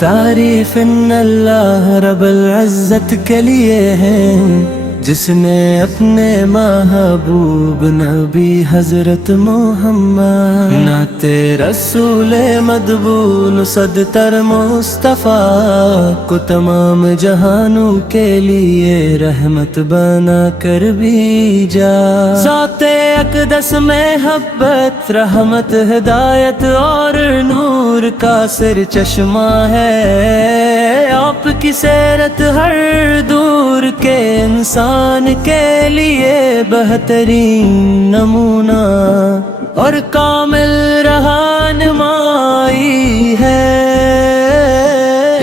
تعریف ان اللہ رب العزت کے لیے ہے جس نے اپنے محبوب نبی حضرت محمد نعت رسول مدبون صدتر مصطفیٰ کو تمام جہانوں کے لیے رحمت بنا کر بھیجا۔ ذات اقدس میں محبت رحمت ہدایت اور نور کا سر چشمہ ہے، آپ کی سیرت ہر دور کے انسان کے لیے بہترین نمونہ اور کامل رہنمائی ہے۔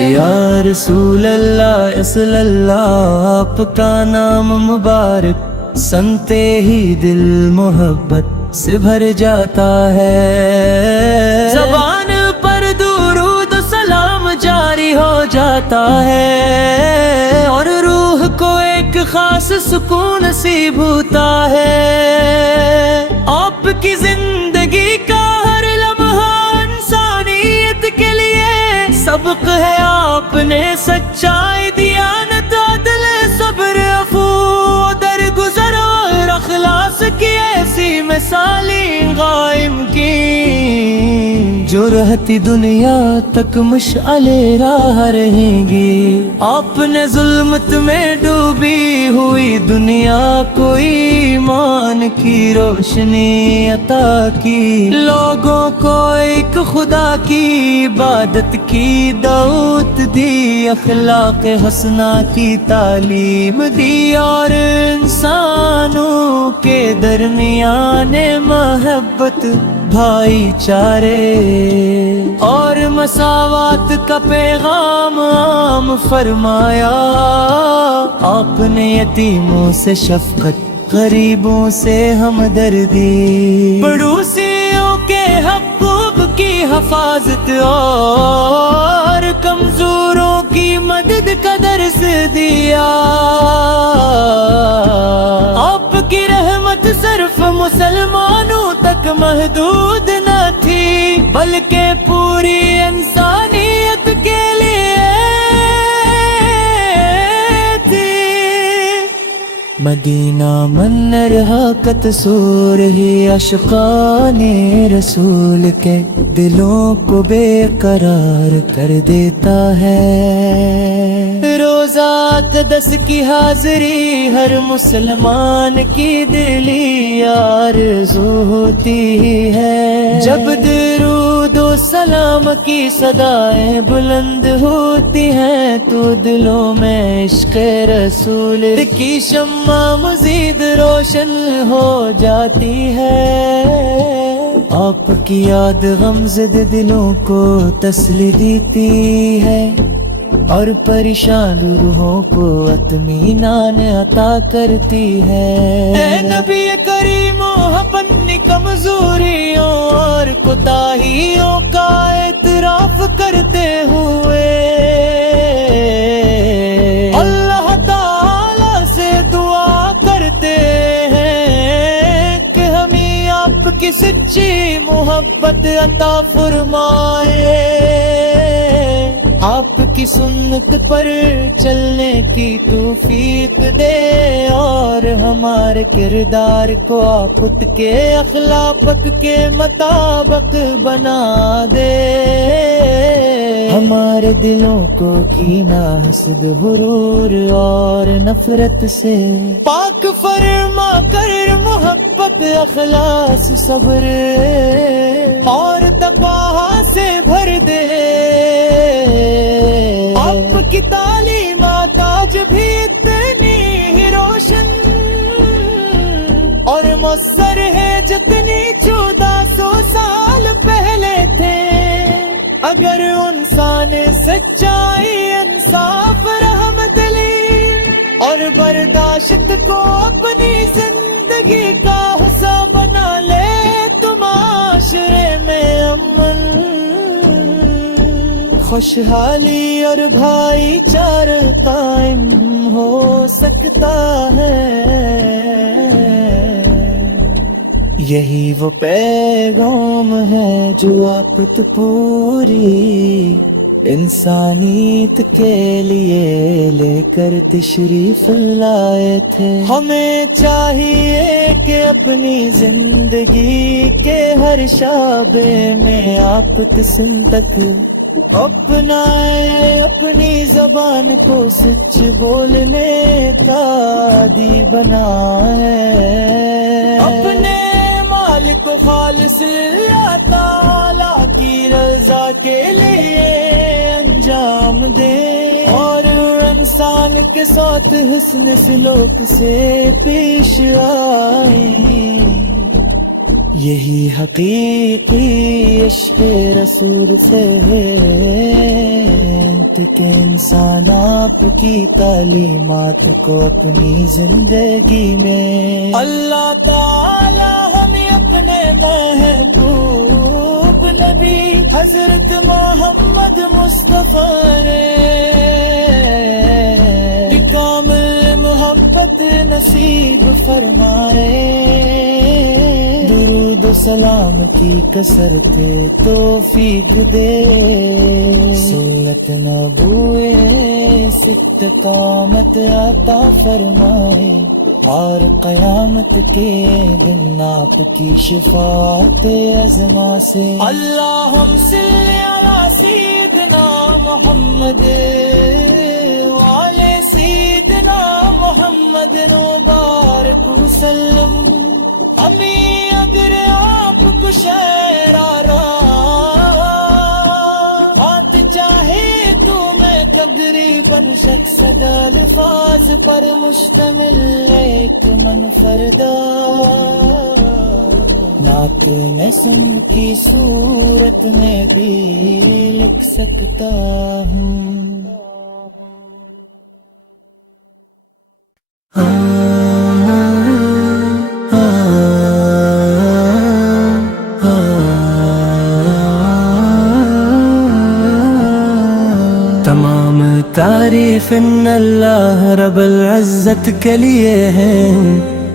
یا رسول اللہ صلی اللہ، آپ کا نام مبارک سنتے ہی دل محبت سے بھر جاتا ہے، زبان پر درود و سلام جاری ہو جاتا ہے اور روح کو ایک خاص سکون نصیب ہوتا ہے۔ آپ کی زندگی کا ہر لمحہ انسانیت کے لیے سبق ہے، آپ نے سچائی دیانت عدل صبر عفو درگزر اور اخلاص کی ایسی مثالیں قائم کی جو رہتی دنیا تک مشعل راہ رہیں گی۔ آپ نے ظلمت میں ڈوبی ہوئی دنیا کو ایمان کی روشنی عطا کی، لوگوں کو ایک خدا کی عبادت کی دعوت دی، اخلاق حسنہ کی تعلیم دی اور انسانوں کے درمیان محبت بھائی چارے اور مساوات کا پیغام عام فرمایا۔ آپ نے یتیموں سے شفقت، غریبوں سے ہمدردی، پڑوسیوں کے حقوق کی حفاظت اور کمزوروں کی مدد کا درس دیا۔ آپ کی رحمت صرف مسلمانوں تک محدود نہ تھی بلکہ پوری انسانیت کے لیے تھی۔ مدینہ منر حقت سور ہی عاشقان رسول کے دلوں کو بے قرار کر دیتا ہے۔ روزہ اقدس کی حاضری ہر مسلمان کی دلی آرزو ہوتی ہے، جب درود و سلام کی صدائیں بلند ہوتی ہیں تو دلوں میں عشق رسول کی شمع مزید روشن ہو جاتی ہے۔ آپ کی یاد غمزدہ دلوں کو تسلی دیتی ہے اور پریشان روحوں کو اطمینان عطا کرتی ہے۔ اے نبی کریم، اپنی کمزوریوں اور کوتاہیوں کا اعتراف کرتے ہوئے اللہ تعالی سے دعا کرتے ہیں کہ ہمیں آپ کی سچی محبت عطا فرمائے، آپ کی سنت پر چلنے کی توفیق دے اور ہمارے کردار کو آپ کے اخلاق کے مطابق بنا دے، ہمارے دلوں کو کینہ حسد غرور اور نفرت سے پاک فرما کر محبت اخلاص صبر اور تقویٰ سے بھر دے۔ آپ کی تعلیمات آج بھی اتنی ہی روشن اور مؤثر ہے جتنی 1400 سال پہلے تھے، اگر انسان سچائی، انصاف، رحم دلی اور برداشت کو اپنی زندگی کا حصہ بنا لے تو معاشرے میں امن، خوشحالی اور بھائی چارہ قائم ہو سکتا ہے۔ یہی وہ پیغام ہے جو آپ پوری انسانیت کے لیے لے کر تشریف لائے تھے. ہمیں چاہیے کہ اپنی زندگی کے ہر شعبے میں آپ تسن تک اپنائے اپنی زبان کو سچ بولنے کا عادی بنائے. اپنے مالک کو خالص اللہ تعالیٰ کی رضا کے لیے انجام دے اور انسان کے ساتھ حسن سلوک سے پیش آئیں. یہی حقیقی عشق رسول سے ہے کہ انسان آپ کی تعلیمات کو اپنی زندگی میں اللہ تعالی ہمیں اپنے محبوب نبی حضرت محمد مصطفیٰ کی کامل محبت نصیب فرمائے. درود و سلامتی کثرت توفیق دے. سنت نبوے استقامت عطا فرمائے اور قیامت کے دن آپ کی شفاعت عظما سے. اللہم صلی علی سیدنا محمد وعلی سیدنا محمد مبارک وسلم. ہمیں اگر آپ کو شعر بات چاہے تو میں قدری بن شخص الفاظ پر مشتمل ایک منفردہ نعت نظم کی صورت میں بھی لکھ سکتا ہوں. تمام تعریف ان اللہ رب العزت کے لیے ہے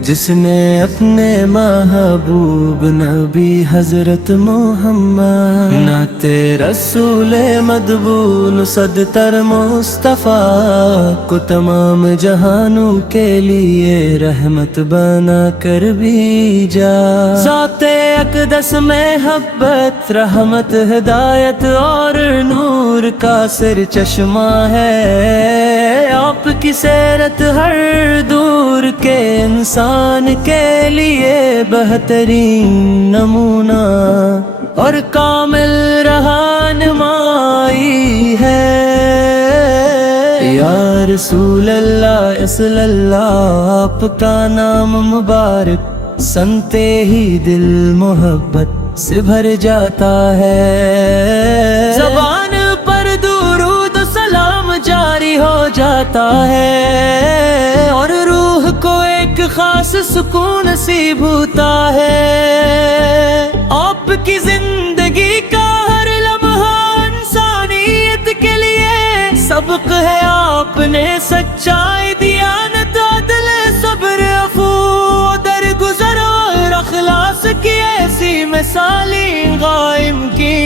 جس نے اپنے محبوب نبی حضرت محمد نعت رسول مدبول صدتر مصطفیٰ کو تمام جہانوں کے لیے رحمت بنا کر بھیجا. ذات اقدس میں محبت رحمت ہدایت اور نور کا سر چشمہ ہے. آپ کی سیرت ہر دور کے انسان کے لیے بہترین نمونہ اور کامل رہنمائی ہے. یا رسول اللہ صلی اللہ آپ کا نام مبارک سنتے ہی دل محبت سے بھر جاتا ہے. زبان پر درود و سلام جاری ہو جاتا ہے اور روح کو ایک خاص سکون نصیب ہوتا ہے. آپ کی زندگی کا ہر لمحہ انسانیت کے لیے سبق ہے. آپ نے سچائی دیانت عدل صبر عفو درگزر اور اخلاص کی ایسی مثالیں قائم کی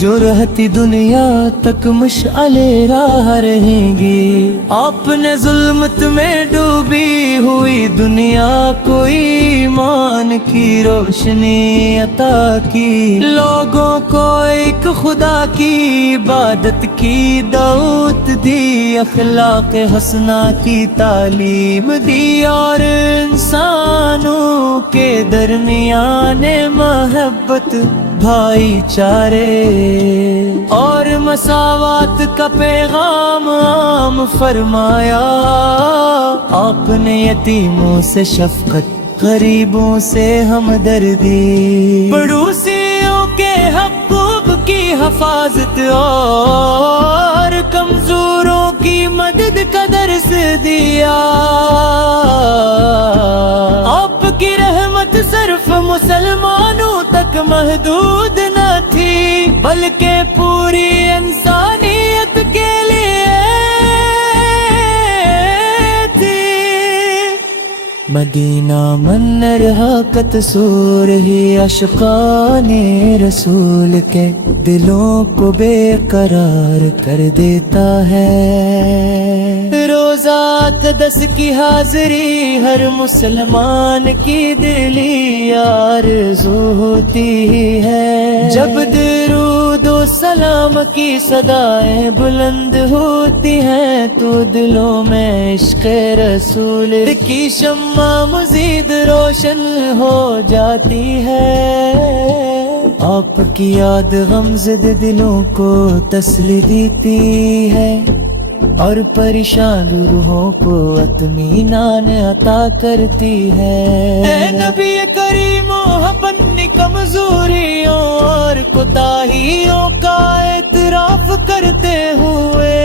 جو رہتی دنیا تک مشعل راہ رہیں گی. آپ نے ظلمت میں ڈوبی ہوئی دنیا کو ایمان کی روشنی عطا کی. لوگوں کو ایک خدا کی عبادت کی دعوت دی. اخلاق حسنہ کی تعلیم دی اور انسانوں کے درمیان محبت بھائی چارے اور مساوات کا پیغام عام فرمایا. آپ نے یتیموں سے شفقت غریبوں سے ہمدردی پڑوسیوں کے حقوق کی حفاظت اور کمزوروں کی مدد کا درس دیا. آپ کی رحمت صرف مسلمانوں تک محدود نہ تھی بلکہ پوری انسانیت کے لیے تھی. مدینہ منر حقت سور ہی عاشقان رسول کے دلوں کو بے قرار کر دیتا ہے۔ روزہ اقدس کی حاضری ہر مسلمان کی دلی آرزو ہوتی ہے، جب درود و سلام کی صدائیں بلند ہوتی ہیں تو دلوں میں عشق رسول کی شمع مزید روشن ہو جاتی ہے۔ آپ کی یاد غمزدہ دلوں کو تسلی دیتی ہے اور پریشان روحوں کو اطمینان عطا کرتی ہے۔ اے نبی کریم اپنی کمزوریوں اور کوتاہیوں کا اعتراف کرتے ہوئے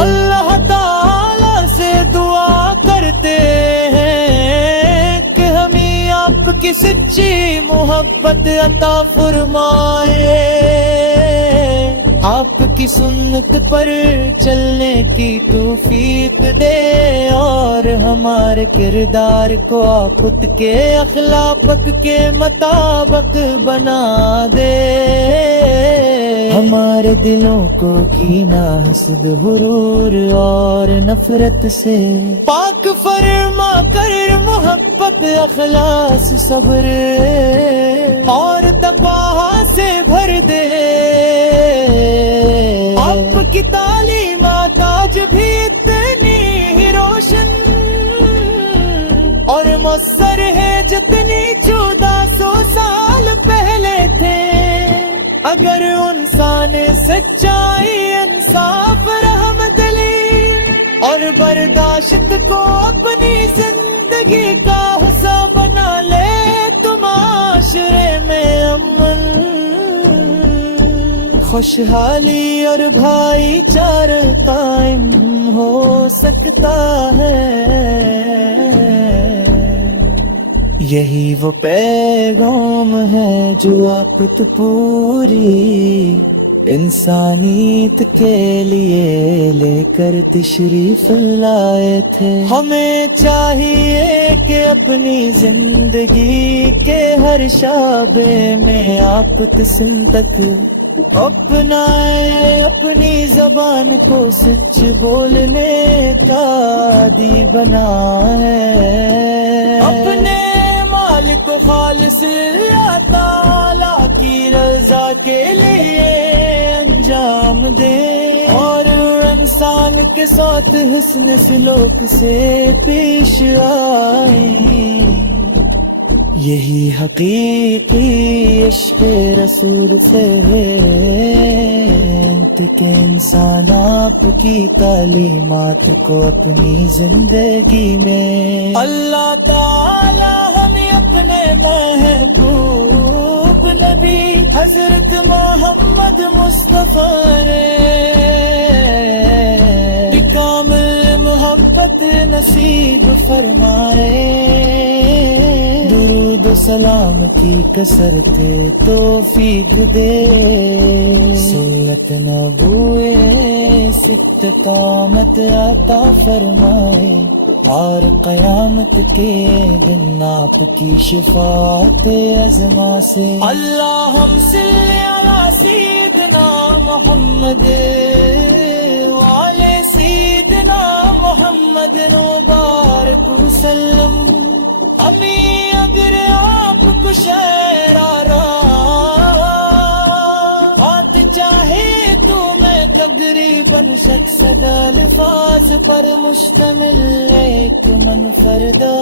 اللہ تعالی سے دعا کرتے ہیں کہ ہمیں آپ کی سچی محبت عطا فرمائے، آپ کی سنت پر چلنے کی توفیق دے اور ہمارے کردار کو خود کے اخلاق کے مطابق بنا دے، ہمارے دلوں کو کینہ حسد غرور اور نفرت سے پاک فرما کر محبت اخلاص صبر اور تقوی سے بھر دے۔ آپ کی تعلیمات آج بھی اتنی ہی روشن اور مؤثر ہے جتنی 1400 سال پہلے تھے، اگر انسان سچائی انصاف رحم دلی اور برداشت کو اپنی زندگی کا حصہ بنا لے تو معاشرے میں امن، خوشحالی اور بھائی چارہ قائم ہو سکتا ہے۔ یہی وہ پیغام ہے جو آپ تو پوری انسانیت کے لیے لے کر تشریف لائے تھے۔ ہمیں چاہیے کہ اپنی زندگی کے ہر شعبے میں آپ تک اپنائے، اپنی زبان کو سچ بولنے کا عادی بنائے، اپنے مال کو خالص اللہ تعالی کی رضا کے لیے انجام دے اور انسان کے ساتھ حسن سلوک سے پیش آئیں۔ یہی حقیقی عشق رسول سے ہے کہ انسان آپ کی تعلیمات کو اپنی زندگی میں اللہ تعالی ہمیں اپنے محبوب نبی حضرت محمد مصطفیٰ نے کامل محبت نصیب فرمائے، درود و سلام کی کثرت توفیق دے، سنت نبوی استقامت عطا فرمائے اور قیامت کے دن آپ کی شفاعت عظما سے اللہم صلی علی سیدنا محمد وعلی سیدنا محمد مبارک وسلم۔ ہمیں اگر آپ کو شعر بات چاہے تو میں تقریباً 600 الفاظ پر مشتمل ایک منفردہ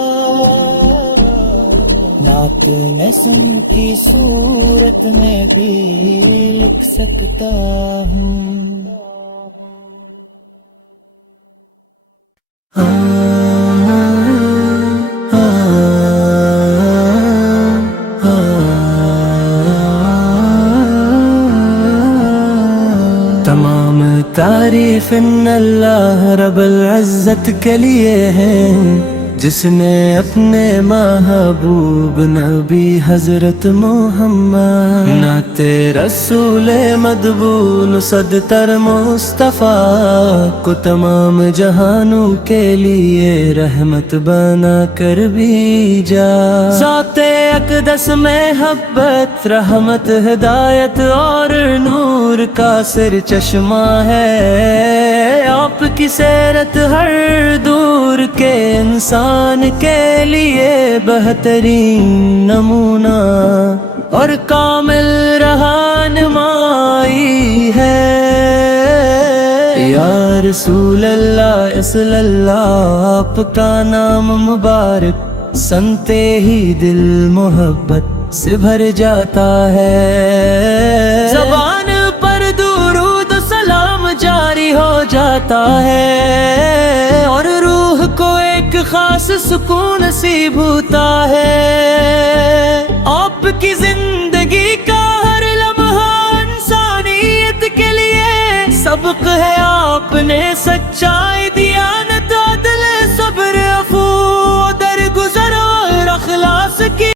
نعت میں سن کی صورت میں بھی لکھ سکتا ہوں۔ تعریف ان اللہ رب العزت کے لیے ہے، جس نے اپنے محبوب نبی حضرت محمد نعت رسول مدبول صدتر مصطفیٰ کو تمام جہانوں کے لیے رحمت بنا کر بھیجا۔ ذات اقدس میں محبت، رحمت، ہدایت اور نور کا سر چشمہ ہے۔ آپ کی سیرت ہر دور کے انسان کے لیے بہترین نمونہ اور کامل رہنمائی ہے۔ یا رسول اللہ صلی اللہ، آپ کا نام مبارک سنتے ہی دل محبت سے بھر جاتا ہے۔ زبان پر درود و سلام جاری ہو جاتا ہے اور روح کو ایک خاص سکون نصیب ہوتا ہے۔ آپ کی زندگی کا ہر لمحہ انسانیت کے لیے سبق ہے۔ آپ نے سچائی، دیانت، عدل، صبر، عفو، درگزر اور اخلاص کی